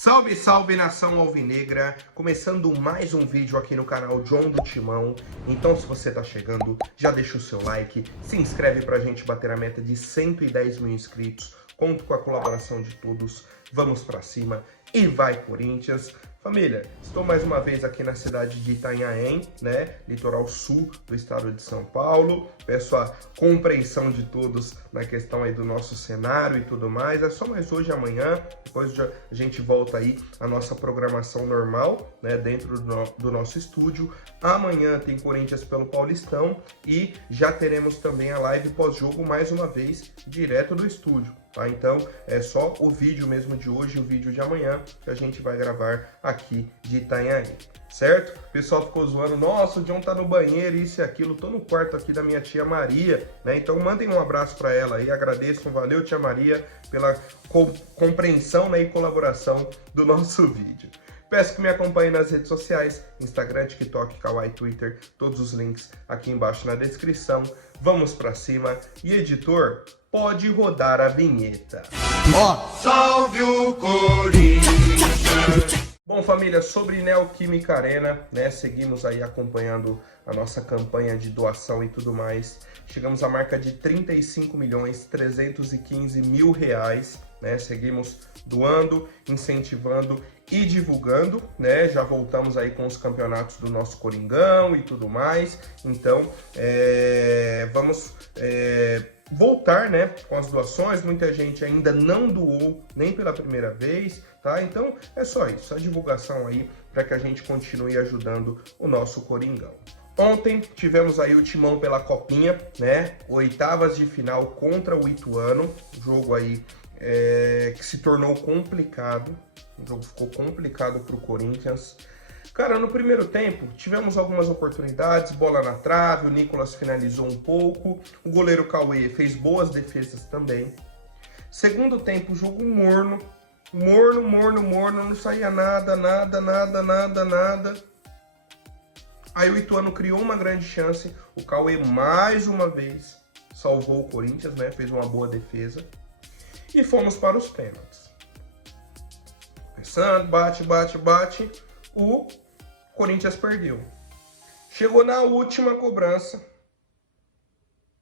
Salve, salve nação alvinegra, começando mais um vídeo aqui no canal John do Timão. Então se você tá chegando, já deixa o seu like, se inscreve pra gente bater a meta de 110 mil inscritos, conto com a colaboração de todos, vamos pra cima e vai Corinthians! Família, estou mais uma vez aqui na cidade de Itanhaém, né, litoral sul do estado de São Paulo. Peço a compreensão de todos na questão aí do nosso cenário e tudo mais. É só mais hoje e amanhã, depois a gente volta aí à nossa programação normal, né, dentro do nosso estúdio. Amanhã tem Corinthians pelo Paulistão e já teremos também a live pós-jogo mais uma vez, direto do estúdio. Tá? Então é só o vídeo mesmo de hoje e o vídeo de amanhã que a gente vai gravar aqui de Itanhaém, certo? O pessoal ficou zoando, nossa, o John tá no banheiro, isso e aquilo, tô no quarto aqui da minha tia Maria, né? Então mandem um abraço para ela aí, agradeço, valeu tia Maria pela compreensão, né, e colaboração do nosso vídeo. Peço que me acompanhe nas redes sociais, Instagram, TikTok, Kawaii, Twitter, todos os links aqui embaixo na descrição. Vamos pra cima e editor, pode rodar a vinheta. Salve o Corinthians! Bom família, sobre Neoquímica Arena, né, seguimos aí acompanhando a nossa campanha de doação e tudo mais. Chegamos à marca de R$35.315.000, né, seguimos doando, incentivando e divulgando, né, já voltamos aí com os campeonatos do nosso Coringão e tudo mais, então vamos voltar, né, com as doações. Muita gente ainda não doou nem pela primeira vez, tá? Então é só isso, a divulgação aí para que a gente continue ajudando o nosso Coringão. Ontem tivemos aí o Timão pela Copinha, né, oitavas de final contra o Ituano, jogo aí que se tornou complicado, o jogo ficou complicado para o Corinthians. Cara, no primeiro tempo, tivemos algumas oportunidades, bola na trave, o Nicolas finalizou um pouco, o goleiro Cauê fez boas defesas também. Segundo tempo, jogo morno, não saía nada. Aí o Ituano criou uma grande chance, o Cauê mais uma vez salvou o Corinthians, né, fez uma boa defesa. E fomos para os pênaltis. Pensando, bate, o Corinthians perdeu. Chegou na última cobrança,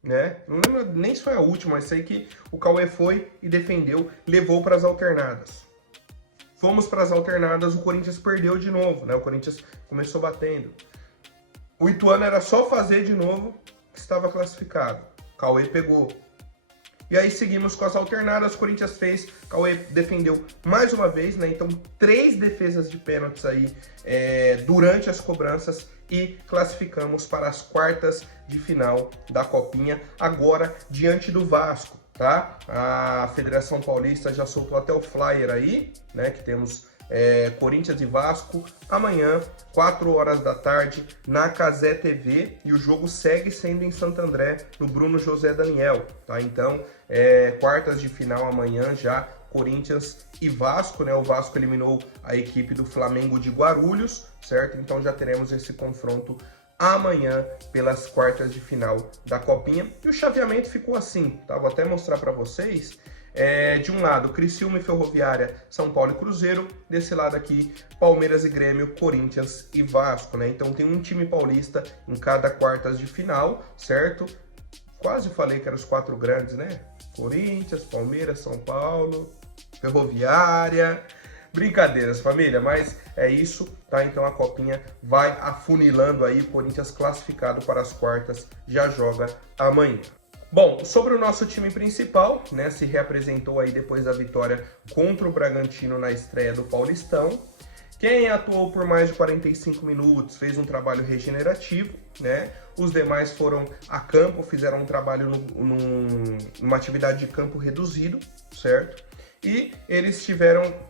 né? Não lembro nem se foi a última, mas sei que o Cauê foi e defendeu, levou para as alternadas. Fomos para as alternadas, o Corinthians perdeu de novo, né? O Corinthians começou batendo. O Ituano era só fazer de novo que estava classificado. O Cauê pegou. E aí seguimos com as alternadas, o Corinthians fez, Cauê defendeu mais uma vez, né? Então 3 defesas de pênaltis aí durante as cobranças e classificamos para as quartas de final da Copinha, agora diante do Vasco, tá? A Federação Paulista já soltou até o flyer aí, né? Que temos Corinthians e Vasco amanhã, 4 horas da tarde, na Cazé TV, e o jogo segue sendo em Santo André, no Bruno José Daniel, tá? Então, quartas de final amanhã já, Corinthians e Vasco, né? O Vasco eliminou a equipe do Flamengo de Guarulhos, certo? Então já teremos esse confronto amanhã pelas quartas de final da Copinha. E o chaveamento ficou assim, tá? Vou até mostrar para vocês. De um lado, Criciúma e Ferroviária, São Paulo e Cruzeiro. Desse lado aqui, Palmeiras e Grêmio, Corinthians e Vasco, né? Então tem um time paulista em cada quartas de final, certo? Quase falei que eram os 4 grandes, né? Corinthians, Palmeiras, São Paulo, Ferroviária. Brincadeiras, família, mas é isso, tá? Então a Copinha vai afunilando aí, o Corinthians classificado para as quartas, já joga amanhã. Bom, sobre o nosso time principal, né, se reapresentou aí depois da vitória contra o Bragantino na estreia do Paulistão. Quem atuou por mais de 45 minutos fez um trabalho regenerativo, né? Os demais foram a campo, fizeram um trabalho numa atividade de campo reduzido, certo? E eles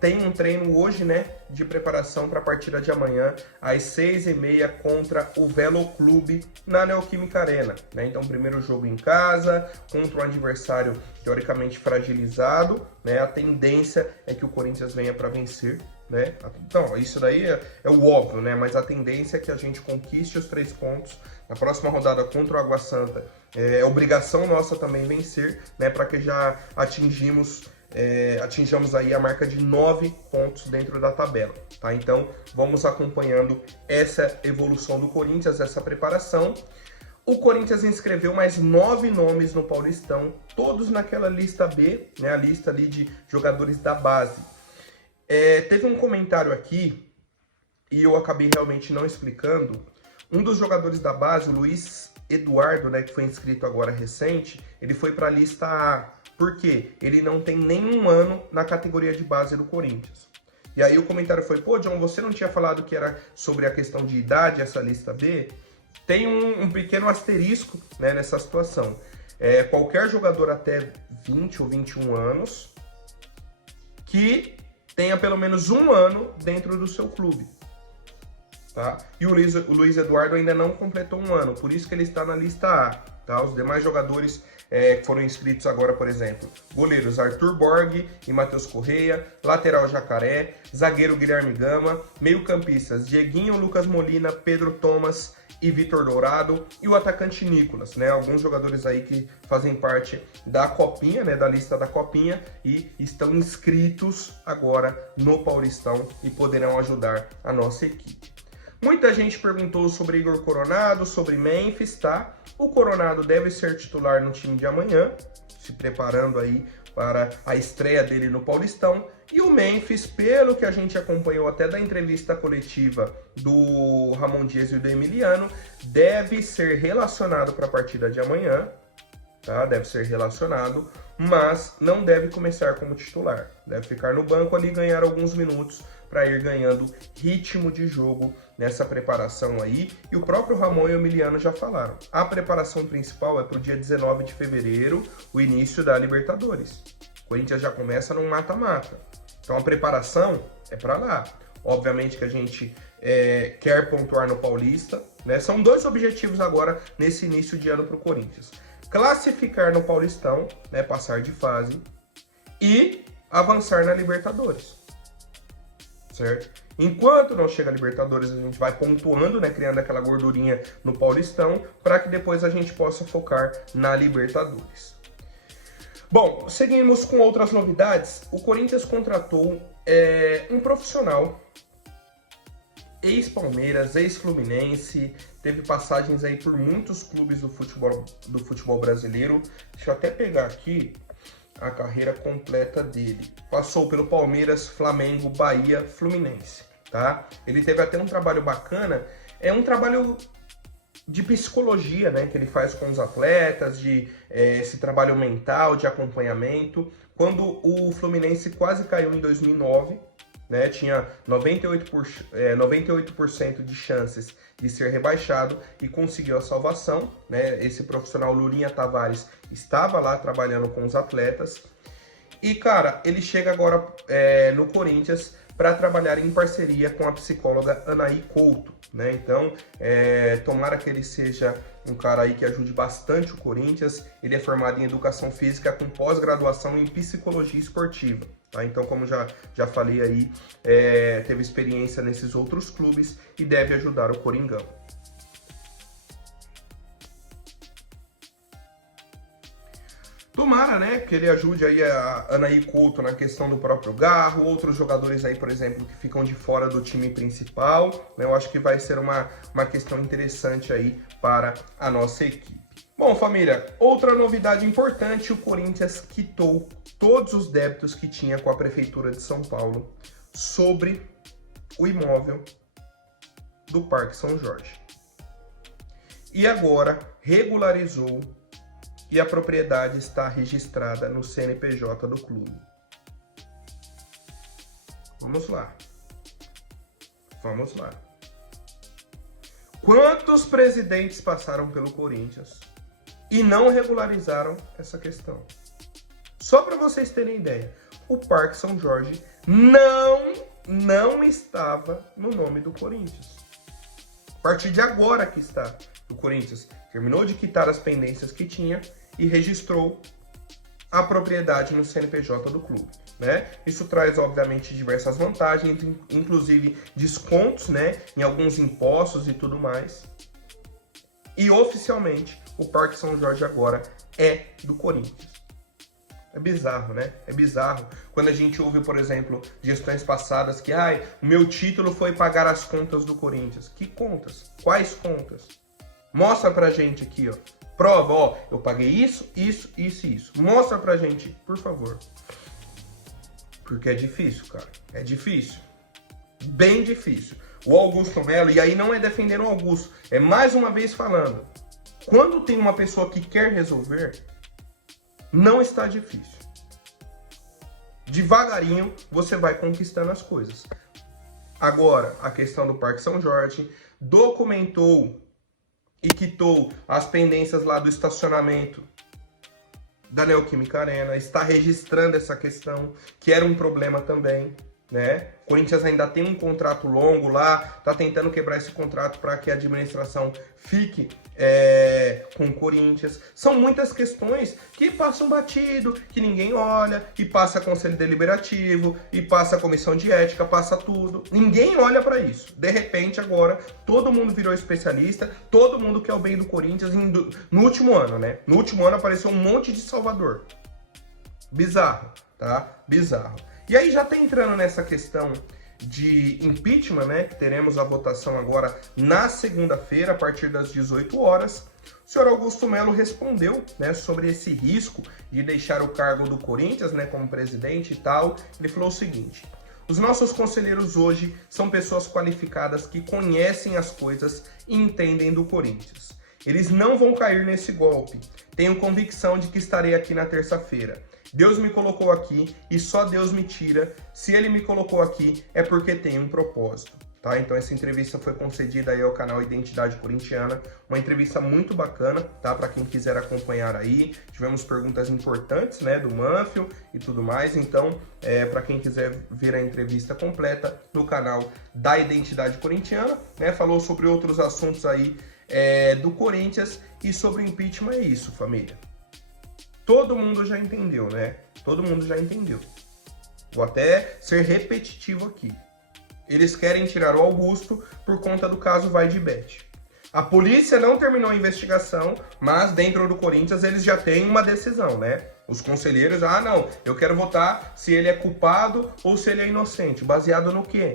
têm um treino hoje, né, de preparação para a partida de amanhã, às 6h30 contra o Velo Clube na Neoquímica Arena, né? Então, primeiro jogo em casa, contra um adversário teoricamente fragilizado, né? A tendência é que o Corinthians venha para vencer, né? Então, isso daí é o óbvio, né? Mas a tendência é que a gente conquiste os 3 pontos. Na próxima rodada contra o Água Santa, é obrigação nossa também vencer, né? Para que já atingimos atinjamos aí a marca de 9 pontos dentro da tabela, tá? Então, vamos acompanhando essa evolução do Corinthians, essa preparação. O Corinthians inscreveu mais 9 nomes no Paulistão, todos naquela lista B, né, a lista ali de jogadores da base. Teve um comentário aqui, e eu acabei realmente não explicando. Um dos jogadores da base, o Luiz Eduardo, né, que foi inscrito agora recente, ele foi para a lista A. Por quê? Ele não tem nenhum ano na categoria de base do Corinthians. E aí o comentário foi, pô, John, você não tinha falado que era sobre a questão de idade, essa lista B? Tem um pequeno asterisco, né, nessa situação. Qualquer jogador até 20 ou 21 anos que tenha pelo menos um ano dentro do seu clube. Tá? E o Luiz Eduardo ainda não completou um ano, por isso que ele está na lista A. Tá? Os demais jogadores que foram inscritos agora, por exemplo, goleiros Arthur Borg e Matheus Correia, lateral Jacaré, zagueiro Guilherme Gama, meio-campistas Dieguinho, Lucas Molina, Pedro Thomas e Vitor Dourado, e o atacante Nicolas, né? Alguns jogadores aí que fazem parte da Copinha, né? Da lista da Copinha, e estão inscritos agora no Paulistão e poderão ajudar a nossa equipe. Muita gente perguntou sobre Igor Coronado, sobre Memphis, tá? O Coronado deve ser titular no time de amanhã, se preparando aí para a estreia dele no Paulistão. E o Memphis, pelo que a gente acompanhou até da entrevista coletiva do Ramon Dias e do Emiliano, deve ser relacionado para a partida de amanhã, tá? Deve ser relacionado, mas não deve começar como titular. Deve ficar no banco ali e ganhar alguns minutos para ir ganhando ritmo de jogo nessa preparação aí. E o próprio Ramon e o Emiliano já falaram. A preparação principal é para o dia 19 de fevereiro, o início da Libertadores. O Corinthians já começa num mata-mata. Então a preparação é para lá. Obviamente que a gente quer pontuar no Paulista, né? São dois objetivos agora nesse início de ano para o Corinthians. Classificar no Paulistão, né? Passar de fase, e avançar na Libertadores. Certo? Enquanto não chega a Libertadores, a gente vai pontuando, né, criando aquela gordurinha no Paulistão, para que depois a gente possa focar na Libertadores. Bom, seguimos com outras novidades. O Corinthians contratou um profissional, ex-Palmeiras, ex-Fluminense, teve passagens aí por muitos clubes do futebol brasileiro. Deixa eu até pegar aqui a carreira completa dele. Passou pelo Palmeiras, Flamengo, Bahia, Fluminense, tá? Ele teve até um trabalho bacana, é um trabalho de psicologia, né, que ele faz com os atletas, esse trabalho mental, de acompanhamento. Quando o Fluminense quase caiu em 2009, né, tinha 98% de chances de ser rebaixado e conseguiu a salvação, né? Esse profissional Lulinha Tavares estava lá trabalhando com os atletas e, cara, ele chega agora no Corinthians para trabalhar em parceria com a psicóloga Anaí Couto, né? Então, tomara que ele seja um cara aí que ajude bastante o Corinthians. Ele é formado em Educação Física com pós-graduação em Psicologia Esportiva. Tá? Então, como já falei aí, teve experiência nesses outros clubes e deve ajudar o Coringão. Tomara, né, que ele ajude aí a Anaí Couto na questão do próprio Garro, outros jogadores aí, por exemplo, que ficam de fora do time principal, né? Eu acho que vai ser uma questão interessante aí para a nossa equipe. Bom, família, outra novidade importante, o Corinthians quitou todos os débitos que tinha com a Prefeitura de São Paulo sobre o imóvel do Parque São Jorge. E agora regularizou e a propriedade está registrada no CNPJ do clube. Vamos lá. Vamos lá. Quantos presidentes passaram pelo Corinthians e não regularizaram essa questão? Só para vocês terem ideia, o Parque São Jorge não estava no nome do Corinthians. A partir de agora que está, o Corinthians terminou de quitar as pendências que tinha e registrou a propriedade no CNPJ do clube, né? Isso traz, obviamente, diversas vantagens, inclusive descontos, né, em alguns impostos e tudo mais. E oficialmente, o Parque São Jorge agora é do Corinthians. É bizarro, né? É bizarro. Quando a gente ouve, por exemplo, gestões passadas que, o meu título foi pagar as contas do Corinthians. Que contas? Quais contas? Mostra pra gente aqui, ó. Prova, ó, eu paguei isso, isso, isso e isso. Mostra pra gente, por favor. Porque é difícil, cara. É difícil. Bem difícil. O Augusto Melo, e aí não é defendendo o Augusto, é mais uma vez falando. Quando tem uma pessoa que quer resolver, não está difícil. Devagarinho, você vai conquistando as coisas. Agora, a questão do Parque São Jorge, documentou e quitou as pendências lá do estacionamento da Neoquímica Arena, está registrando essa questão, que era um problema também, né? O Corinthians ainda tem um contrato longo lá, tá tentando quebrar esse contrato para que a administração fique com o Corinthians. São muitas questões que passam batido, que ninguém olha, e passa conselho deliberativo, e passa comissão de ética, passa tudo. Ninguém olha para isso. De repente, agora, todo mundo virou especialista, todo mundo quer o bem do Corinthians no último ano, né? No último ano apareceu um monte de Salvador. Bizarro, tá? Bizarro. E aí já tá entrando nessa questão de impeachment, né, que teremos a votação agora na segunda-feira, a partir das 18 horas. O senhor Augusto Melo respondeu, né, sobre esse risco de deixar o cargo do Corinthians, né, como presidente e tal. Ele falou o seguinte: os nossos conselheiros hoje são pessoas qualificadas que conhecem as coisas e entendem do Corinthians. Eles não vão cair nesse golpe. Tenho convicção de que estarei aqui na terça-feira. Deus me colocou aqui e só Deus me tira. Se ele me colocou aqui é porque tem um propósito, tá? Então essa entrevista foi concedida aí ao canal Identidade Corintiana, uma entrevista muito bacana, tá? Para quem quiser acompanhar aí, tivemos perguntas importantes, né, do Manfio e tudo mais. Então, para quem quiser ver a entrevista completa no canal da Identidade Corintiana, né? Falou sobre outros assuntos aí do Corinthians e sobre o impeachment. É isso, família. Todo mundo já entendeu, né? Todo mundo já entendeu. Vou até ser repetitivo aqui. Eles querem tirar o Augusto por conta do caso Vai de Bet. A polícia não terminou a investigação, mas dentro do Corinthians eles já têm uma decisão, né? Os conselheiros, não, eu quero votar se ele é culpado ou se ele é inocente. Baseado no quê?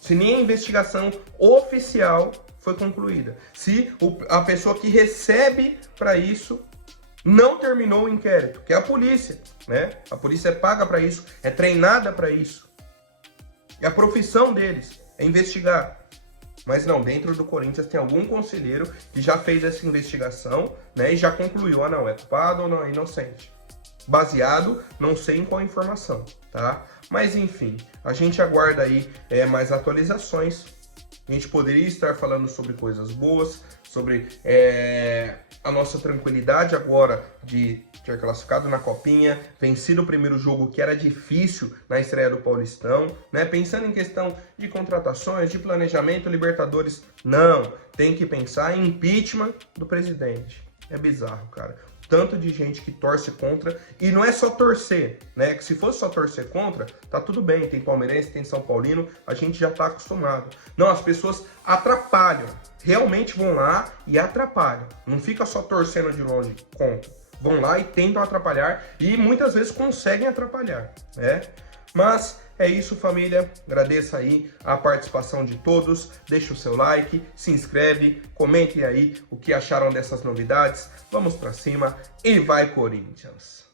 Se nem a investigação oficial foi concluída. Se a pessoa que recebe para isso não terminou o inquérito, que é a polícia, né? A polícia é paga para isso, é treinada para isso. E a profissão deles é investigar. Mas não, dentro do Corinthians tem algum conselheiro que já fez essa investigação, né? E já concluiu, não, é culpado ou não é inocente. Baseado, não sei em qual informação, tá? Mas enfim, a gente aguarda aí mais atualizações. A gente poderia estar falando sobre coisas boas, sobre a nossa tranquilidade agora de ter classificado na Copinha, vencido o primeiro jogo que era difícil na estreia do Paulistão, né? Pensando em questão de contratações, de planejamento, Libertadores, não. Tem que pensar em impeachment do presidente. É bizarro, cara. Tanto de gente que torce contra, e não é só torcer, né? Que se fosse só torcer contra, tá tudo bem, tem palmeirense, tem São Paulino, a gente já tá acostumado. Não, as pessoas atrapalham, realmente vão lá e atrapalham. Não fica só torcendo de longe contra. Vão lá e tentam atrapalhar, e muitas vezes conseguem atrapalhar, né? Mas é isso, família. Agradeço aí a participação de todos. Deixa o seu like, se inscreve, comentem aí o que acharam dessas novidades. Vamos pra cima e vai, Corinthians!